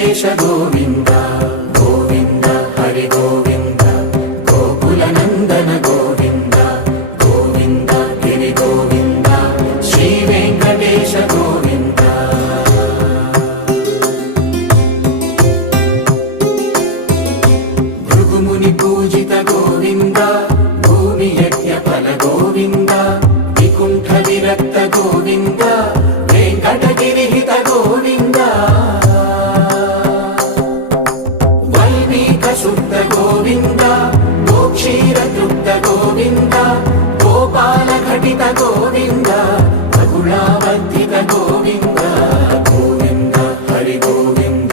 ವೆಂಕಟೇಶ ಗೋವಿಂದ ಗೋವಿಂದ ಹರಿ ಗೋವಿಂದ ಗೋಕುಲ ನಂದನ ಗೋವಿಂದ ಗೋವಿಂದ ಗಿರಿ ಗೋವಿಂದ ಶ್ರೀ ವೆಂಕಟೇಶ ಗೋವಿಂದ ಭೃಗುಮುನಿ ಪೂಜಿತ ಗೋವಿಂದ ಭೂಮಿ ಯಜ್ಞ ಫಲ ಗೋವಿಂದ ವಿಕುಂಠ ವಿರಕ್ತ ಗೋವಿಂದ ವೆಂಕಟಗಿರಿ ಹಿತ ಗೋವಿಂದ ವಲ್ಮೀಕ ಶುದ್ಧ ಗೋವಿಂದ ಗೋಕ್ಷೀರ ತೃಪ್ತ ಗೋವಿಂದ ಗೋಪಾಲ ಘಟಿತ ಗೋವಿಂದ